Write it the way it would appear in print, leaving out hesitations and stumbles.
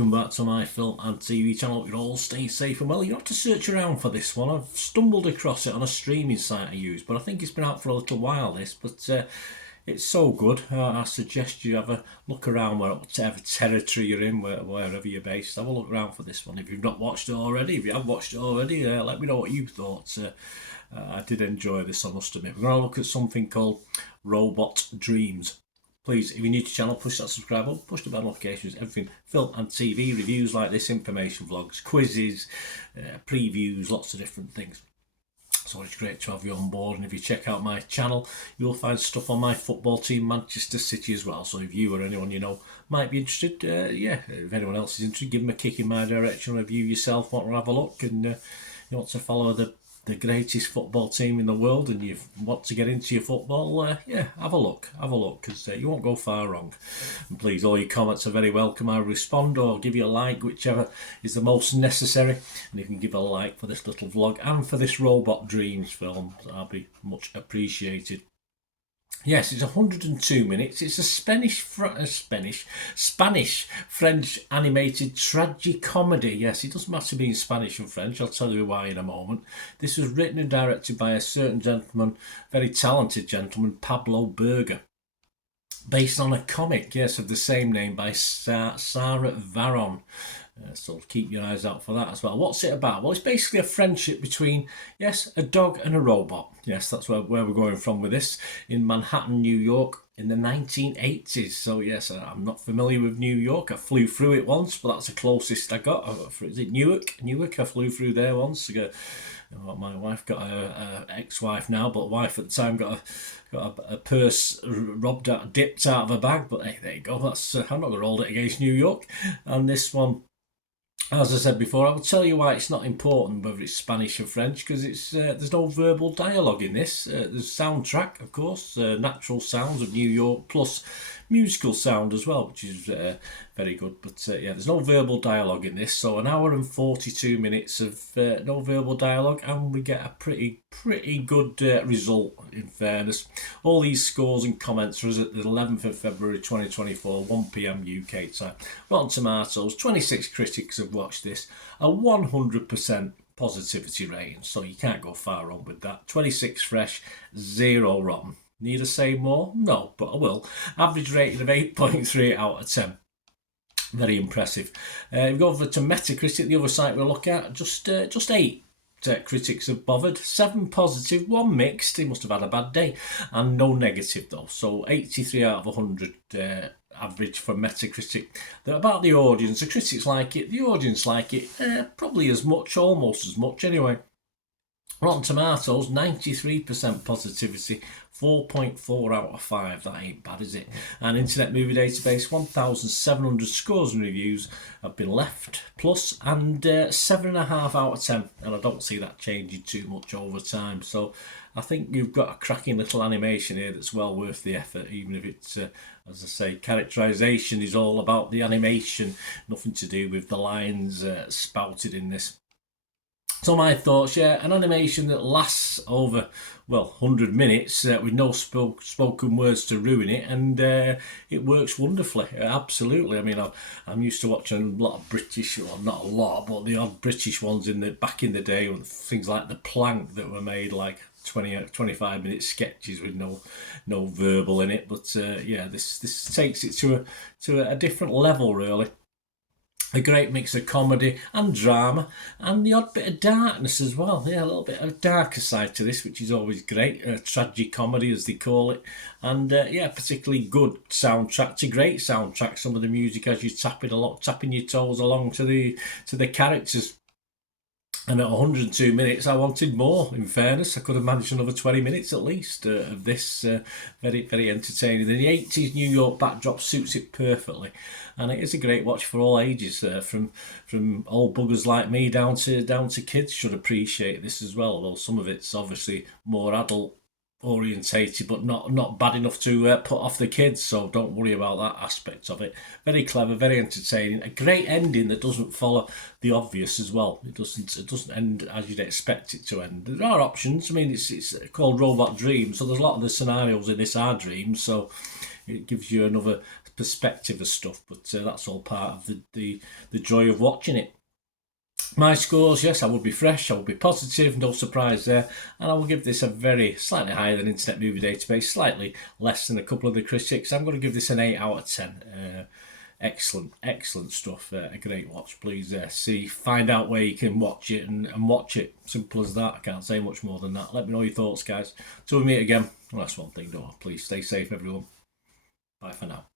welcome back to my film and TV channel. You're all stay safe and well. You have to search around for this one. I've stumbled across it on a streaming site I use, but I think it's been out for a little while, this, but it's so good. I suggest you have a look around whatever territory you're in, wherever you're based. Have a look around for this one. If you've not watched it already, if you have watched it already, let me know what you thought. I did enjoy this, I must admit. We're going to look at something called Robot Dreams. Please, if you're new to the channel, push that subscribe button, push the bell notifications, everything, film and TV, reviews like this, information vlogs, quizzes, previews, lots of different things. So it's great to have you on board, and if you check out my channel, you'll find stuff on my football team, Manchester City, as well. So if you or anyone you know might be interested, if anyone else is interested, give them a kick in my direction, review yourself, want to have a look, and you want to follow the greatest football team in the world, and you want to get into your football, have a look, because you won't go far wrong. And please, all your comments are very welcome. I'll respond or give you a like, whichever is the most necessary, and you can give a like for this little vlog and for this Robot Dreams film. That'll be much appreciated. Yes, it's 102 minutes. It's a Spanish-French animated tragicomedy. Yes, it doesn't matter being Spanish and French. I'll tell you why in a moment. This was written and directed by a certain gentleman, very talented gentleman, Pablo Berger. Based on a comic, yes, of the same name by Sarah Varon. So keep your eyes out for that as well. What's it about? Well, it's basically a friendship between, yes, a dog and a robot. Yes, that's where we're going from with this, in Manhattan, New York, in the 1980s. So yes, I'm not familiar with New York. I flew through it once, but that's the closest I got. Is it Newark? I flew through there once. My wife got a ex-wife now, but wife at the time got a purse dipped out of her bag. But hey, there you go. That's I'm not going to hold it against New York. And this one, as I said before, I will tell you why it's not important whether it's Spanish or French, because it's there's no verbal dialogue in this. There's soundtrack, of course, natural sounds of New York, plus musical sound as well, which is very good. But there's no verbal dialogue in this. So an hour and 42 minutes of no verbal dialogue, and we get a pretty good result, in fairness. All these scores and comments are at the 11th of February 2024, 1 p.m. UK time. Rotten Tomatoes, 26 critics have watched this, a 100% positivity rating, so you can't go far wrong with that. 26 fresh, 0 rotten. Need I say more? No, but I will. Average rating of 8.3 out of 10. Very impressive. We go over to Metacritic, the other site we'll look at. Just 8 critics have bothered. 7 positive, 1 mixed. He must have had a bad day, and no negative though. So 83 out of 100 average for Metacritic. They're about the audience. The critics like it. The audience like it. Probably as much, almost as much anyway. Rotten Tomatoes, 93% positivity, 4.4 out of 5. That ain't bad, is it? And Internet Movie Database, 1,700 scores and reviews have been left, plus, and 7.5 out of 10. And I don't see that changing too much over time. So I think you've got a cracking little animation here that's well worth the effort, even if it's, as I say, characterization is all about the animation, nothing to do with the lines spouted in this. So my thoughts, an animation that lasts over, 100 minutes with no spoken words to ruin it, and it works wonderfully, absolutely. I mean, I'm used to watching a lot of British, well, not a lot, but the odd British ones back in the day, with things like The Plank that were made like 25-minute sketches with no verbal in it. But this takes it to a different level, really. A great mix of comedy and drama, and the odd bit of darkness as well. Yeah, a little bit of darker side to this, which is always great. Tragic comedy, as they call it. And particularly good soundtrack. It's a great soundtrack. Some of the music as you're tapping your toes along to the characters. And at 102 minutes, I wanted more, in fairness. I could have managed another 20 minutes at least of this. Very, very entertaining. The 80s New York backdrop suits it perfectly. And it is a great watch for all ages, from old buggers like me down to kids should appreciate this as well. Although some of it's obviously more adult orientated, but not bad enough to put off the kids. So don't worry about that aspect of it. Very clever, very entertaining. A great ending that doesn't follow the obvious as well. It doesn't end as you'd expect it to end. There are options. I mean, it's called Robot Dreams, so there's a lot of the scenarios in this are dreams. So it gives you another perspective of stuff. But that's all part of the joy of watching it. My scores, yes, I would be fresh, I would be positive, no surprise there, and I will give this a very slightly higher than Internet Movie Database, slightly less than a couple of the critics. I'm going to give this an 8 out of 10. Excellent stuff. A great watch. Please find out where you can watch it and watch it. Simple as that. I can't say much more than that. Let me know your thoughts, guys. Till we meet again. Well, that's one thing, though. Please stay safe, everyone. Bye for now.